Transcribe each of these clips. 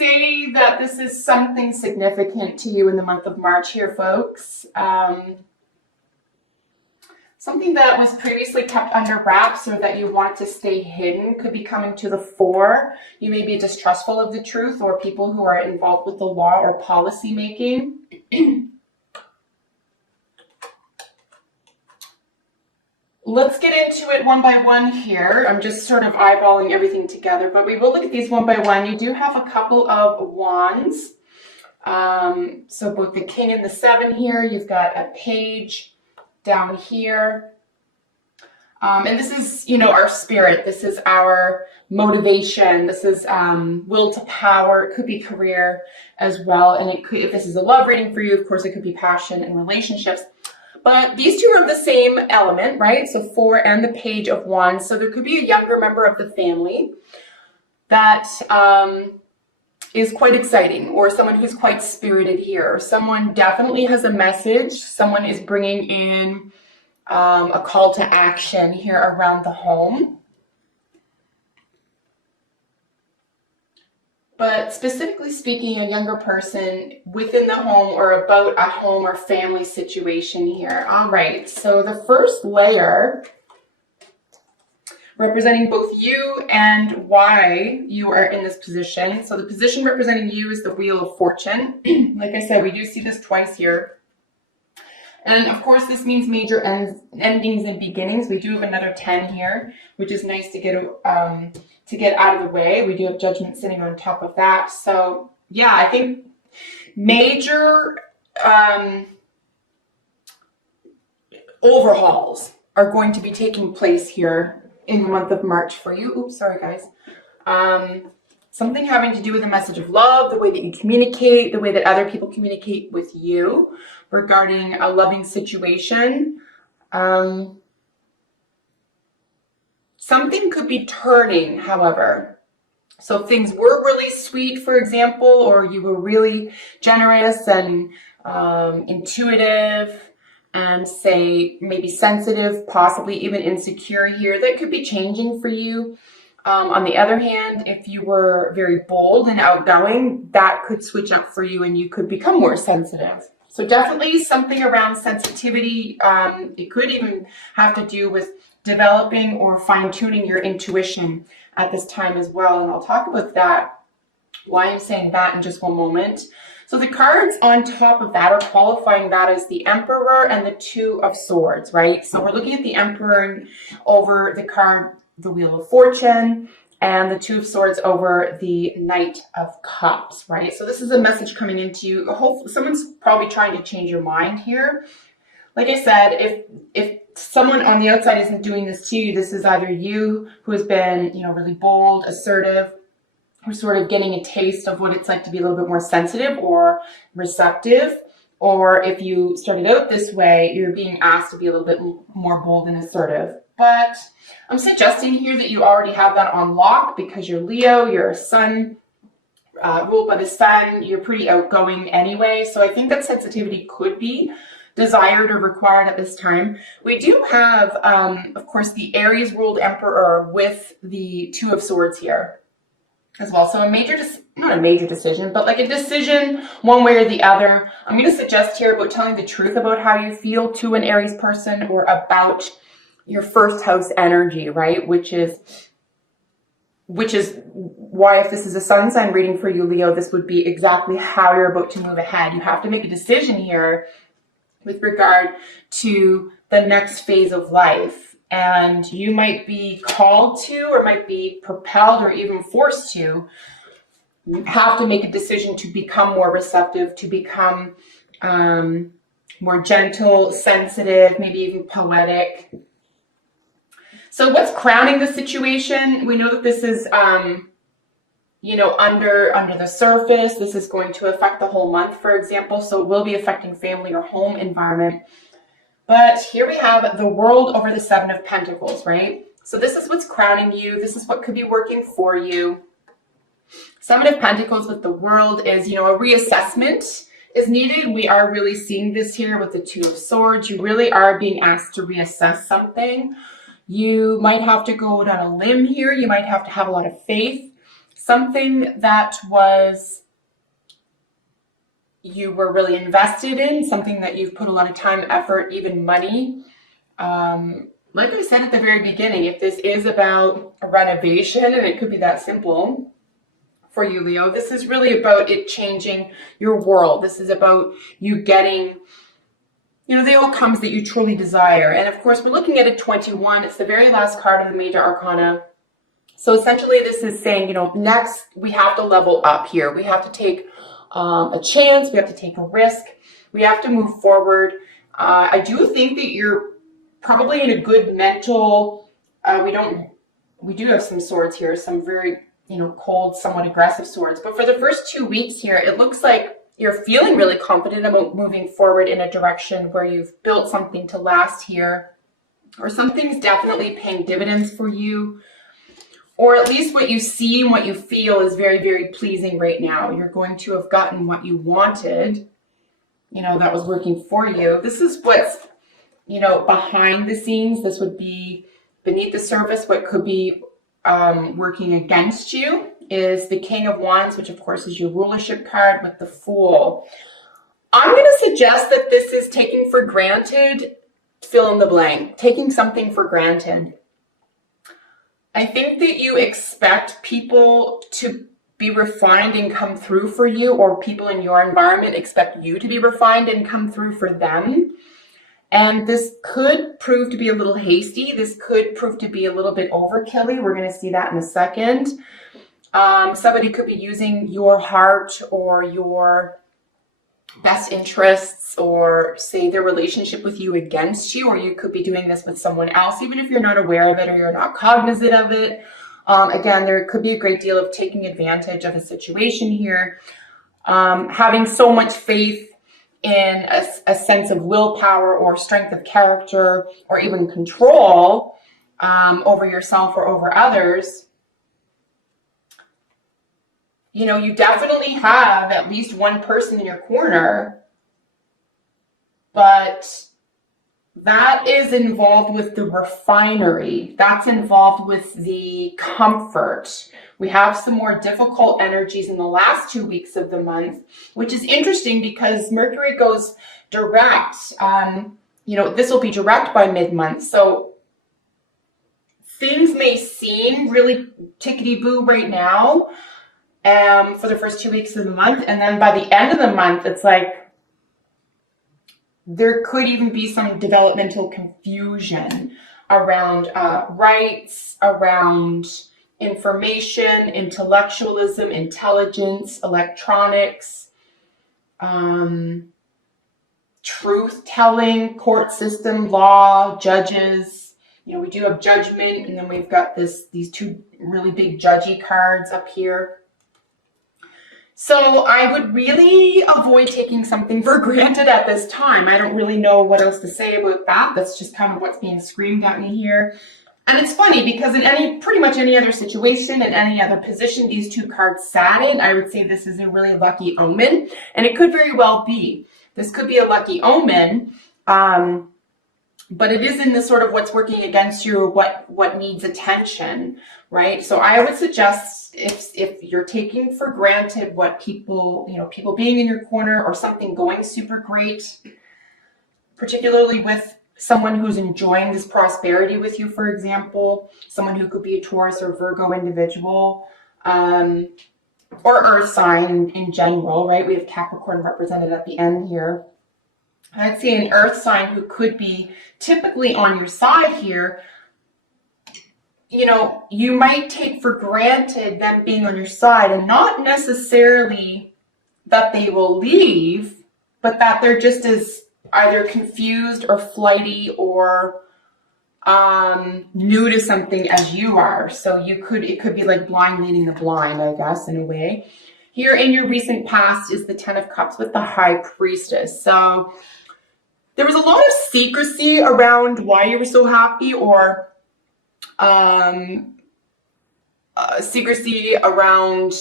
say that this is something significant to you in the month of March here, folks. Something that was previously kept under wraps or that you want to stay hidden could be coming to the fore. You may be distrustful of the truth, or people who are involved with the law or policy making. Let's get into it one by one here. I'm just sort of eyeballing everything together, but we will look at these one by one. You do have a couple of wands. So both the king and the seven here. You've got a page down here. And this is, you know, our spirit. This is our motivation. This is will to power. It could be career as well. And it could, if this is a love reading for you, of course, it could be passion and relationships. But these two are of the same element, right? So 4 and the page of wands. So there could be a younger member of the family that is quite exciting, or someone who's quite spirited here. Someone definitely has a message. Someone is bringing in a call to action here around the home. But specifically speaking, a younger person within the home or about a home or family situation here. All right, so the first layer representing both you and why you are in this position. So the position representing you is the Wheel of Fortune. Like I said, we do see this twice here. And of course, this means major endings and beginnings. We do have another 10 here, which is nice to get out of the way. We do have Judgment sitting on top of that. So yeah, I think major overhauls are going to be taking place here in the month of March for you. Oops, sorry guys. Something having to do with a message of love, the way that you communicate, the way that other people communicate with you regarding a loving situation. Something could be turning, however. So if things were really sweet, for example, or you were really generous and intuitive and say maybe sensitive, possibly even insecure here, that could be changing for you. On the other hand, if you were very bold and outgoing, that could switch up for you and you could become more sensitive. So definitely something around sensitivity. It could even have to do with developing or fine-tuning your intuition at this time as well. And I'll talk about that, why I'm saying that in just one moment. So the cards on top of that are qualifying that as the Emperor and the Two of Swords, right? So we're looking at the Emperor over the card, the Wheel of Fortune, and the Two of Swords over the Knight of Cups, right? So this is a message coming into you. Hopefully, someone's probably trying to change your mind here. Like I said, if someone on the outside isn't doing this to you, this is either you who has been, you know, really bold, assertive, who's sort of getting a taste of what it's like to be a little bit more sensitive or receptive. Or if you started out this way, you're being asked to be a little bit more bold and assertive. But I'm suggesting here that you already have that on lock because you're Leo, you're a sun, ruled by the sun, you're pretty outgoing anyway. So I think that sensitivity could be desired or required at this time. We do have, of course, the Aries ruled Emperor with the Two of Swords here as well. So a major, not a major decision, but like a decision one way or the other. I'm going to suggest here about telling the truth about how you feel to an Aries person or about your first house energy, right? Which is why, if this is a sun sign reading for you, Leo, this would be exactly how you're about to move ahead. You have to make a decision here with regard to the next phase of life. And you might be called to, or might be propelled, or even forced to. You have to make a decision to become more receptive, to become more gentle, sensitive, maybe even poetic. So what's crowning the situation? We know that this is, you know, under the surface. This is going to affect the whole month, for example. So it will be affecting family or home environment. But here we have the World over the Seven of Pentacles, right? So this is what's crowning you. This is what could be working for you. Seven of Pentacles with the World is, you know, a reassessment is needed. We are really seeing this here with the Two of Swords. You really are being asked to reassess something. You might have to go down a limb here. You might have to have a lot of faith. something that was you were really invested in, something that you've put a lot of time, effort, even money. Like I said at the very beginning, if this is about a renovation, and it could be that simple for you, Leo, this is really about it changing your world. This is about you getting, the outcomes that you truly desire. And of course, we're looking at a 21. It's the very last card of the Major Arcana. So essentially, this is saying, next we have to level up here. We have to take a chance. We have to take a risk. We have to move forward. I do think that you're probably in a good mental, we do have some swords here, some very, cold, somewhat aggressive swords. But for the first 2 weeks here, it looks like you're feeling really confident about moving forward in a direction where you've built something to last here, or something's definitely paying dividends for you. Or at least what you see and what you feel is very, very pleasing right now. You're going to have gotten what you wanted, that was working for you. This is what's, behind the scenes. This would be beneath the surface. What could be working against you is the King of Wands, which of course is your rulership card, with the Fool. I'm going to suggest that this is taking for granted, fill in the blank, taking something for granted. I think that you expect people to be refined and come through for you, or people in your environment expect you to be refined and come through for them. And this could prove to be a little hasty. This could prove to be a little bit overkilly. We're going to see that in a second. Somebody could be using your heart or your best interests, or say their relationship with you against you, or you could be doing this with someone else, even if you're not aware of it or you're not cognizant of it. Again, there could be a great deal of taking advantage of a situation here. Having so much faith in a sense of willpower or strength of character, or even control over yourself or over others. You definitely have at least one person in your corner, but that is involved with the refinery. That's involved with the comfort. We have some more difficult energies in the last 2 weeks of the month, which is interesting because Mercury goes direct. This will be direct by mid-month. So things may seem really tickety-boo right now, for the first 2 weeks of the month. And then by the end of the month, it's like there could even be some developmental confusion around rights, around information, intellectualism, intelligence, electronics, truth-telling, court system, law, judges. We do have judgment, and then we've got these two really big judgy cards up here. So I would really avoid taking something for granted at this time. I don't really know what else to say about that. That's just kind of what's being screamed at me here. And it's funny because in pretty much any other situation, in any other position, these two cards sat in, I would say this is a really lucky omen. And it could very well be. This could be a lucky omen. But it is in the sort of what's working against you, or what needs attention, right? So I would suggest if you're taking for granted what people being in your corner, or something going super great, particularly with someone who's enjoying this prosperity with you, for example, someone who could be a Taurus or Virgo individual, or earth sign in general, right? We have Capricorn represented at the end here. I'd say an earth sign who could be typically on your side here, you might take for granted them being on your side, and not necessarily that they will leave, but that they're just as either confused or flighty or new to something as you are. So it could be like blind leading the blind, I guess, in a way. Here in your recent past is the Ten of Cups with the High Priestess. So there was a lot of secrecy around why you were so happy, or secrecy around,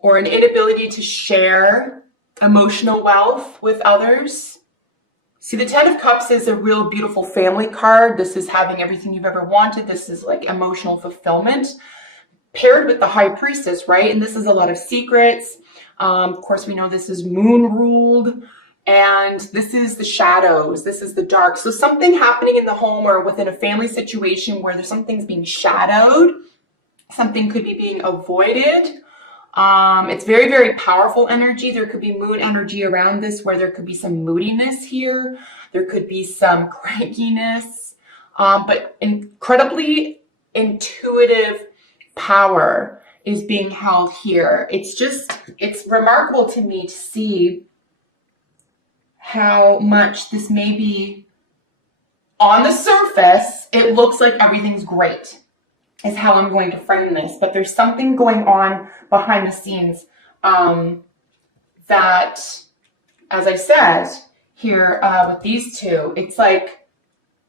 or an inability to share emotional wealth with others. See, the Ten of Cups is a real beautiful family card. This is having everything you've ever wanted. This is like emotional fulfillment. paired with the High Priestess, right? And this is a lot of secrets. Of course, we know this is moon ruled, and this is the shadows. This is the dark. So something happening in the home or within a family situation where there's something's being shadowed, something could be being avoided. It's very, very powerful energy. There could be moon energy around this where there could be some moodiness here. There could be some crankiness, but incredibly intuitive power is being held here. It's remarkable to me to see how much this may be on the surface. It looks like everything's great, is how I'm going to frame this. But there's something going on behind the scenes that, as I said here with these two, it's like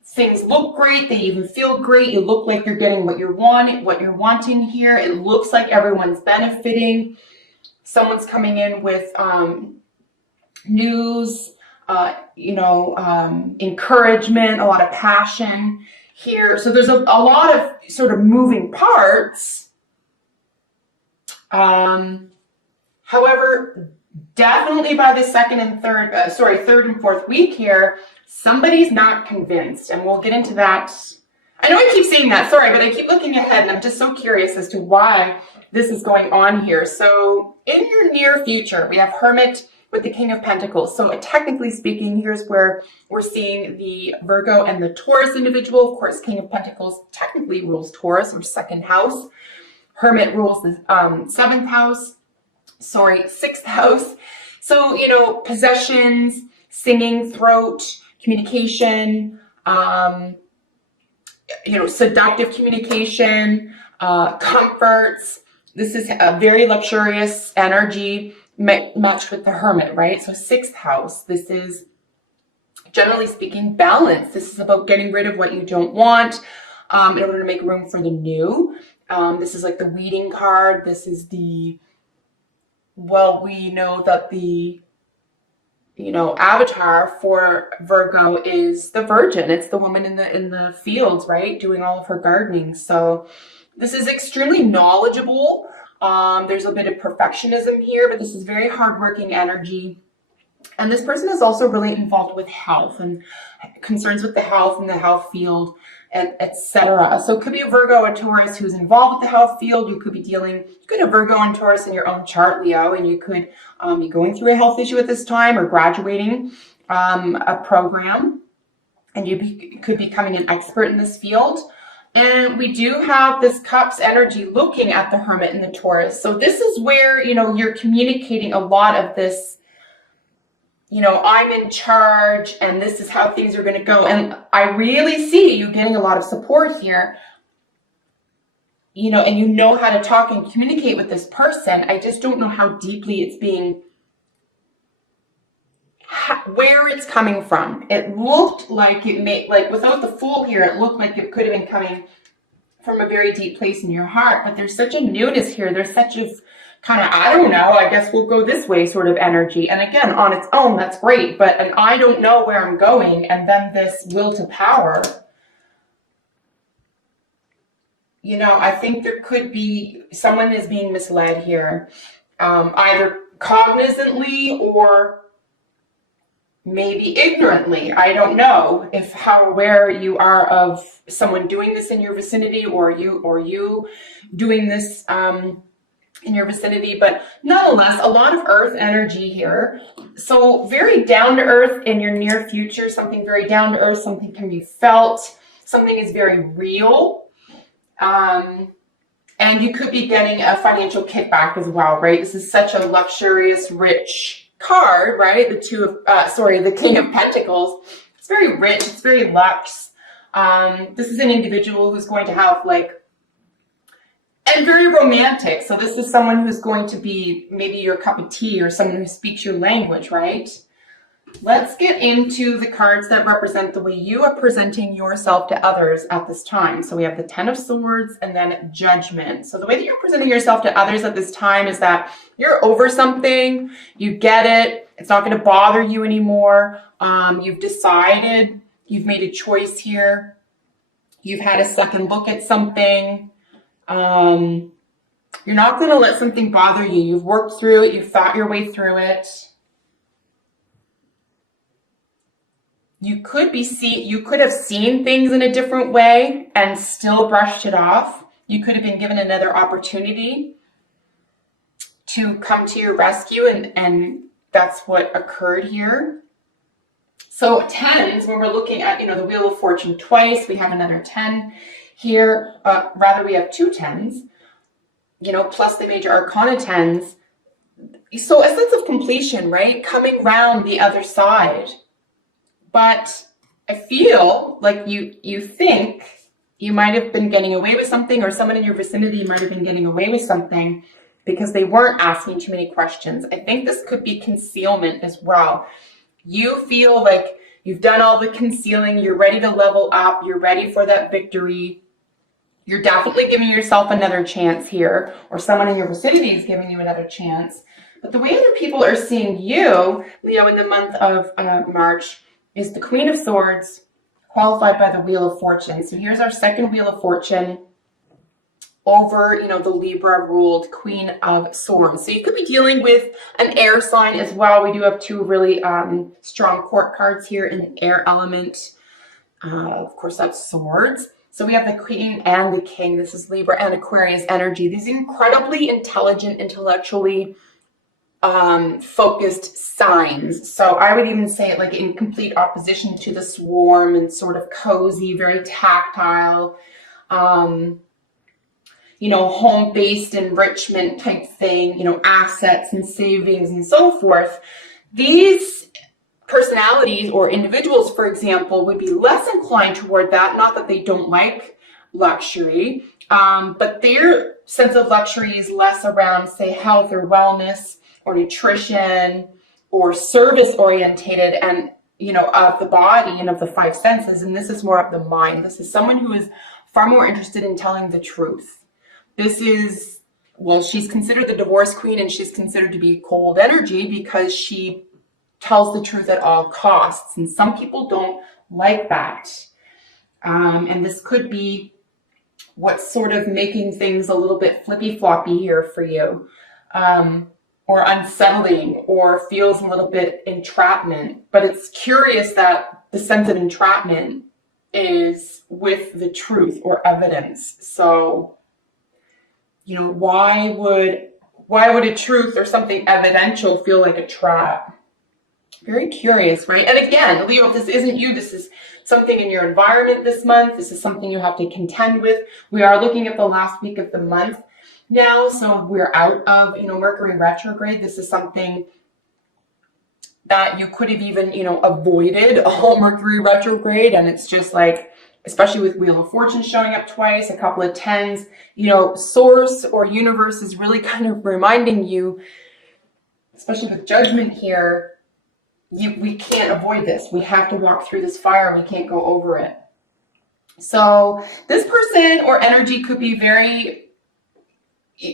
things look great. They even feel great. You look like you're getting what you're wanting here. It looks like everyone's benefiting. Someone's coming in with news, encouragement, a lot of passion here. So there's a lot of sort of moving parts. However, definitely by the third and fourth week here, somebody's not convinced, and we'll get into that. I know I keep saying that, sorry, but I keep looking ahead, and I'm just so curious as to why this is going on here. So in your near future, we have Hermit with the King of Pentacles. So technically speaking, here's where we're seeing the Virgo and the Taurus individual. Of course, King of Pentacles technically rules Taurus, or second house. Hermit rules the sixth house. So, possessions, singing, throat, communication, seductive communication, comforts. This is a very luxurious energy matched with the Hermit, right? So sixth house, this is, generally speaking, balance. This is about getting rid of what you don't want in order to make room for the new. This is like the weeding card. This is we know that the avatar for Virgo is the Virgin. It's the woman in the fields, right? Doing all of her gardening. So this is extremely knowledgeable. There's a bit of perfectionism here, but this is very hardworking energy. And this person is also really involved with health and concerns with the health and the health field, and etc. So it could be a Virgo or Taurus who's involved with the health field. You could have Virgo and Taurus in your own chart, Leo, and you could be going through a health issue at this time or graduating a program, and you could be becoming an expert in this field. And we do have this Cups energy looking at the Hermit and the Taurus. So this is where, you're communicating a lot of this, I'm in charge and this is how things are going to go. And I really see you getting a lot of support here, and you know how to talk and communicate with this person. I just don't know how deeply it's being, where it's coming from. It looked like without the Fool here, it looked like it could have been coming from a very deep place in your heart, but there's such a newness here. There's such a kind of, I don't know, I guess we'll go this way sort of energy. And again, on its own, that's great, but an I don't know where I'm going, and then this will to power. I think there could be, someone is being misled here, either cognizantly or maybe ignorantly. I don't know how aware you are of someone doing this in your vicinity, or you doing this in your vicinity, but nonetheless, a lot of earth energy here. So very down to earth in your near future, something very down to earth, something can be felt, something is very real. And you could be getting a financial kickback as well, right? This is such a luxurious, rich card, right? The King of Pentacles. It's very rich. It's very luxe. This is an individual who's going to have and very romantic. So this is someone who's going to be maybe your cup of tea, or someone who speaks your language, right? Let's get into the cards that represent the way you are presenting yourself to others at this time. So we have the Ten of Swords and then Judgment. So the way that you're presenting yourself to others at this time is that you're over something, you get it, it's not going to bother you anymore. You've decided, you've made a choice here. You've had a second look at something. You're not going to let something bother you. You've worked through it. You've fought your way through it. You could have seen things in a different way and still brushed it off. You could have been given another opportunity to come to your rescue, and that's what occurred here. So tens, when we're looking at, the Wheel of Fortune twice, we have another 10 here. Rather, we have 2 tens, plus the major arcana tens. So a sense of completion, right? Coming round the other side. But I feel like you think you might have been getting away with something, or someone in your vicinity might have been getting away with something because they weren't asking too many questions. I think this could be concealment as well. You feel like you've done all the concealing, you're ready to level up, you're ready for that victory. You're definitely giving yourself another chance here, or someone in your vicinity is giving you another chance. But the way other people are seeing you, Leo, in the month of March, is the Queen of Swords, qualified by the Wheel of Fortune. So here's our second Wheel of Fortune over, the Libra-ruled Queen of Swords. So you could be dealing with an air sign as well. We do have 2 really strong court cards here in the air element. Of course, that's Swords. So we have the Queen and the King. This is Libra and Aquarius energy. These incredibly intelligent, intellectually focused signs. So I would even say it like in complete opposition to the Swarm, and sort of cozy, very tactile, home-based enrichment type thing, assets and savings and so forth. These personalities or individuals, for example, would be less inclined toward that. Not that they don't like luxury, but their sense of luxury is less around, say, health or wellness or nutrition or service orientated, and of the body and of the 5 senses. And this is more of the mind. This is someone who is far more interested in telling the truth. This is, she's considered the divorce queen, and she's considered to be cold energy because she tells the truth at all costs. And some people don't like that. And this could be what's sort of making things a little bit flippy floppy here for you. Or unsettling, or feels a little bit entrapment. But it's curious that the sense of entrapment is with the truth or evidence. So, why would a truth or something evidential feel like a trap? Very curious, right? And again, Leo, if this isn't you, this is something in your environment this month. This is something you have to contend with. We are looking at the last week of the month now, so we're out of Mercury retrograde. This is something that you could have even avoided a whole Mercury retrograde, and it's just like, especially with Wheel of Fortune showing up twice, a couple of 10s, source or universe is really kind of reminding you, especially with Judgment here, we can't avoid this. We have to walk through this fire. We can't go over it. So this person or energy could be very,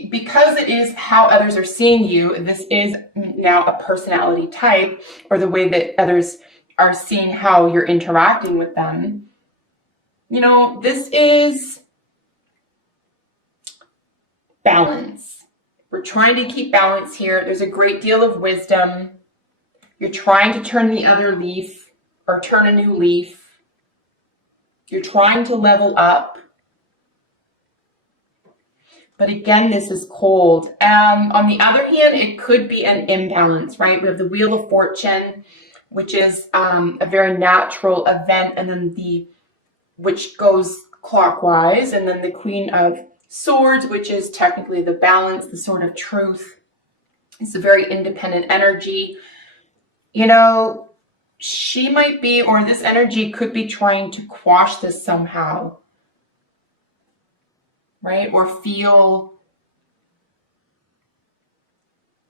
because it is how others are seeing you, this is now a personality type, or the way that others are seeing how you're interacting with them. This is balance. We're trying to keep balance here. There's a great deal of wisdom. You're trying to turn the other leaf, or turn a new leaf. You're trying to level up. But again, this is cold. On the other hand, it could be an imbalance, right? We have the Wheel of Fortune, which is a very natural event, and then which goes clockwise, and then the Queen of Swords, which is technically the balance, the sword of truth. It's a very independent energy. She might be, or this energy could be trying to quash this somehow, right? Or feel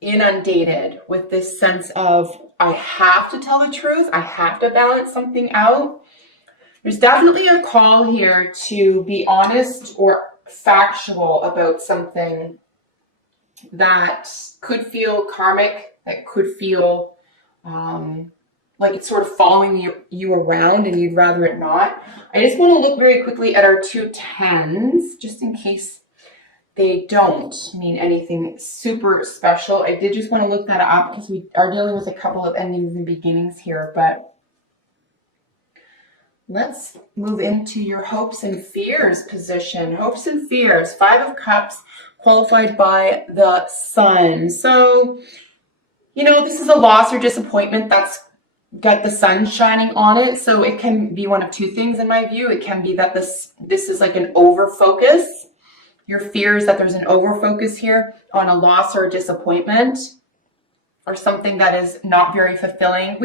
inundated with this sense of, I have to tell the truth. I have to balance something out. There's definitely a call here to be honest or factual about something that could feel karmic, that could feel like it's sort of following you around and you'd rather it not. I just want to look very quickly at our 2 10s, just in case they don't mean anything super special. I did just want to look that up because we are dealing with a couple of endings and beginnings here, but let's move into your hopes and fears position. Hopes and fears, 5 of Cups, qualified by the Sun. So, you know, this is a loss or disappointment that's got the sun shining on it. So it can be one of two things in my view. It can be that this is like an over focus. Your fear is that there's an over focus here on a loss or a disappointment or something that is not very fulfilling.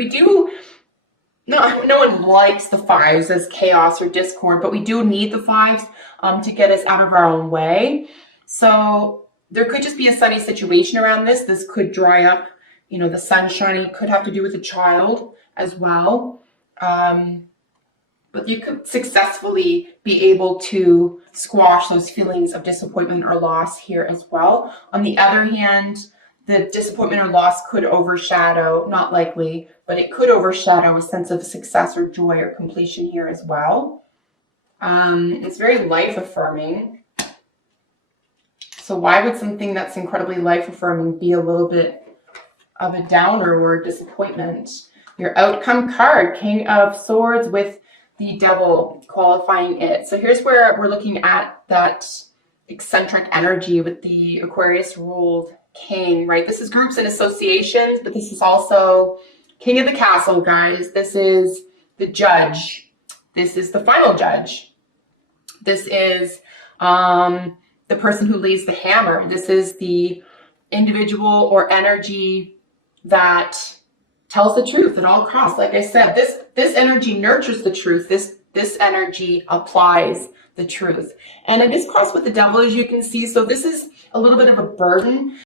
No one likes the 5s as chaos or discord, but we do need the 5s to get us out of our own way. So there could just be a sunny situation around this. This could dry up. You know, the sun shining could have to do with a child as well. But you could successfully be able to squash those feelings of disappointment or loss here as well. On the other hand, the disappointment or loss could overshadow, not likely, but it could overshadow a sense of success or joy or completion here as well. It's very life affirming. So why would something that's incredibly life affirming be a little bit of a downer or a disappointment? Your outcome card, King of Swords with the Devil qualifying it. So here's where we're looking at that eccentric energy with the Aquarius ruled King, right? This is groups and associations, but this is also King of the Castle, guys. This is the judge. This is the final judge. This is the person who lays the hammer. This is the individual or energy that tells the truth at all costs. Like I said, this energy nurtures the truth. This energy applies the truth. And it is crossed with the Devil, as you can see. So this is a little bit of a burden.